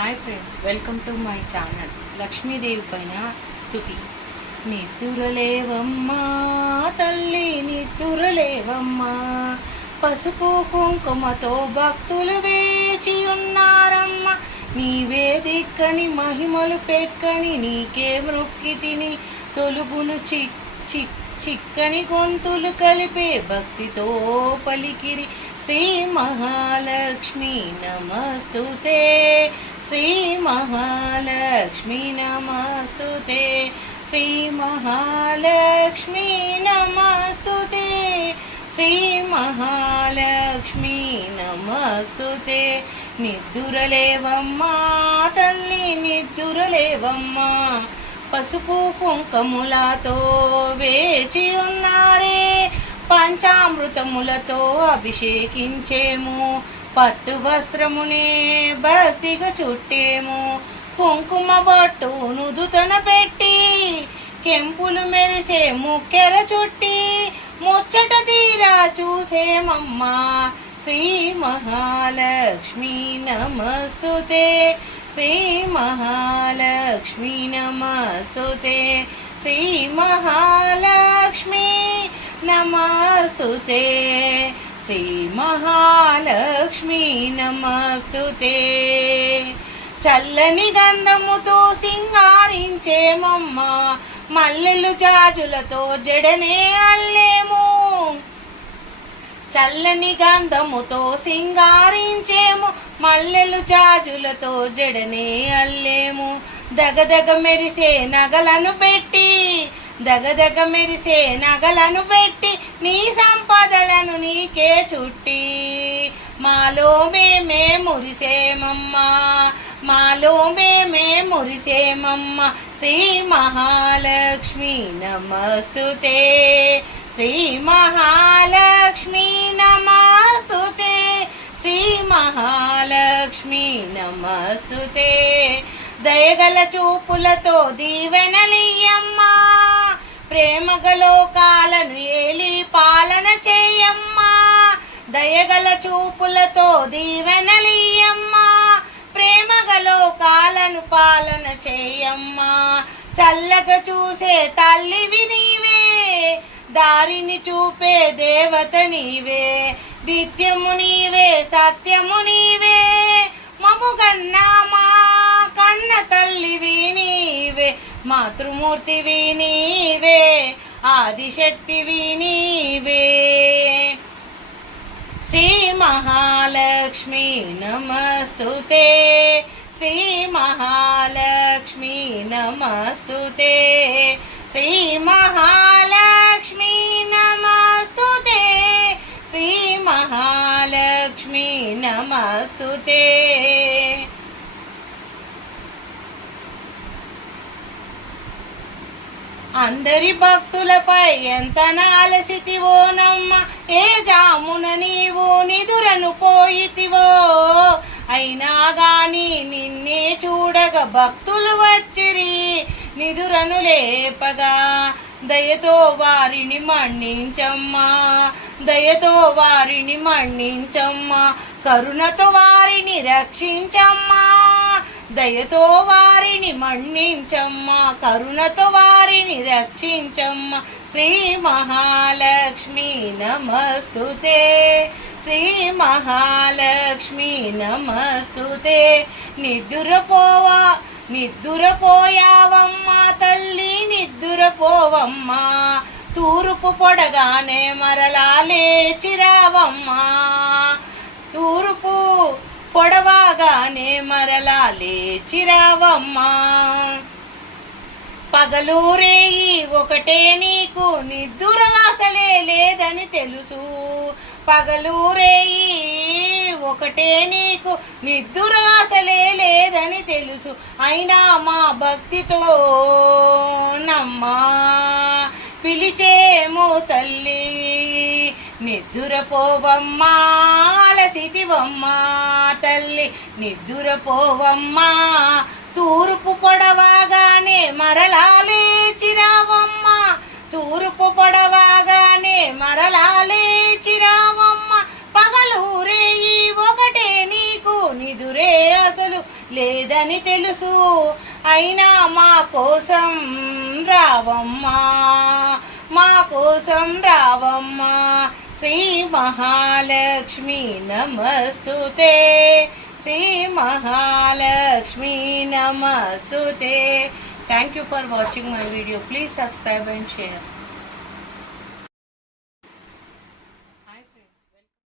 Hi friends welcome to my channel Lakshmidevi పైన స్థుతి నిద్దురలేవమ్మా తల్లి నిద్దురలేవమ్మా పసుపు కుంకుమతో భక్తులు వేచి ఉన్నారమ్మ. నీవే దిక్కని మహిమలు పెక్కని నీకే మృక్కి తిని తొలుగును చిక్ చిక్ చిక్కని గొంతులు కలిపే భక్తితో పలికిరి. శ్రీ మహాలక్ష్మి నమస్తుతే. శ్రీ మహాలక్ష్మి నమస్తుతే. శ్రీ మహాలక్ష్మి నమస్తుతే. శ్రీ నమస్తుతే. నిద్దురలేవమ్మా తల్లి నిద్దురలేవమ్మా. పసుపు కుంకములతో వేచి ఉన్నారే. పంచామృతములతో అభిషేకించేము. పట్టు వస్త్రమునే భక్తిగా చుట్టేము. కుంకుమ బొట్టు నుదుతన పెట్టి కెంపులు మెరిసే ముక్కెర చుట్టి ముచ్చట తీరా చూసేమమ్మా. శ్రీ మహాలక్ష్మి నమస్తుతే శ్రీ మహాలక్ష్మి నమస్తుతే శ్రీ మహాలక్ష్మి నమస్తుతే. శ్రీ మహాలక్ష్మి నమస్తుతే చల్లని గంధముతో సింగారించేమమ్మ మల్లెలు జాజులతో జడనే అల్లేము. చల్లని గంధముతో సింగారించేము మల్లెలు జాజులతో జడనే అల్లేము. దగదగ మెరిసే నగలను పెట్టి దగదగ మెరిసే నగలను పెట్టి నీ సంపదలను నీకే చుట్టి. మాలో మేమే మురిసేమమ్మా మాలో మేమే మురిసేమమ్మ. శ్రీ మహాలక్ష్మి నమస్తుతే శ్రీ మహాలక్ష్మి నమస్తుతే శ్రీ మహాలక్ష్మి నమస్తుతే. దయగల చూపులతో దీవెనలియమ్మా ప్రేమగలోకాలను ఏలి పాలన చేయమ్మా. దయగల చూపులతో దీవెనలియమ్మా ప్రేమగలోకాలను పాలన చేయమ్మా. చల్లగా చూసే తల్లివి నీవే. దారిని చూపే దేవత నీవే. నిత్యము నీవే సత్యము నీవే. మముగన్నా మాతృమూర్తివి నీవే ఆదిశక్తివి నీవే శ్రీ మహాలక్ష్మి నమస్తుతే శ్రీ మహాలక్ష్మి నమస్తుతే శ్రీ మహాలక్ష్మి నమస్తుతే శ్రీ మహాలక్ష్మి నమస్తుతే. అందరి భక్తులపై ఎంత నాలసితివోనమ్మ ఏ జామున నీవు నిదురను పోయితివో. అయినా గాని నిన్నే చూడగ భక్తులు వచ్చిరి నిదురను లేపగా. దయతో వారిని మన్నించమ్మా దయతో వారిని మన్నించమ్మా కరుణతో వారిని రక్షించమ్మా. దయతో వారిని మన్నించమ్మా కరుణతో వారిని రక్షించమ్మా. శ్రీ మహాలక్ష్మి నమస్తుతే శ్రీ మహాలక్ష్మి నమస్తుతే. నిద్దురపోవా నిద్దురపోయావమ్మా తల్లి నిద్దురపోవమ్మా. తూర్పు పొడగానే మరలా లేచిరావమ్మా. తూర్పు పొడవాగానే లేచిరావమ్మా పగలూరేయి ఒకటే నీకు నిద్దురాసలే లేదని తెలుసు. పగలూరేయి ఒకటే నీకు నిద్దురాసలే లేదని తెలుసు. అయినా మా భక్తితో నమ్మా. పిలిచేమో తల్లి. నిద్దురపోవమ్మా అలసితివమ్మా తల్లి. నిద్దురపోవమ్మా తూర్పు పొడవాగానే మరలా లేచిరావమ్మా తూర్పు పొడవాగానే మరలా లేచిరావమ్మ పగలూరే ఈ ఒకటే నీకు నిదురే అసలు లేదని తెలుసు. అయినా మా కోసం రావమ్మా మా కోసం రావమ్మా. శ్రీ మహాలక్ష్మి నమస్తుతే Shri Mahalakshmi నమస్తుతే thank you for watching my video please subscribe and share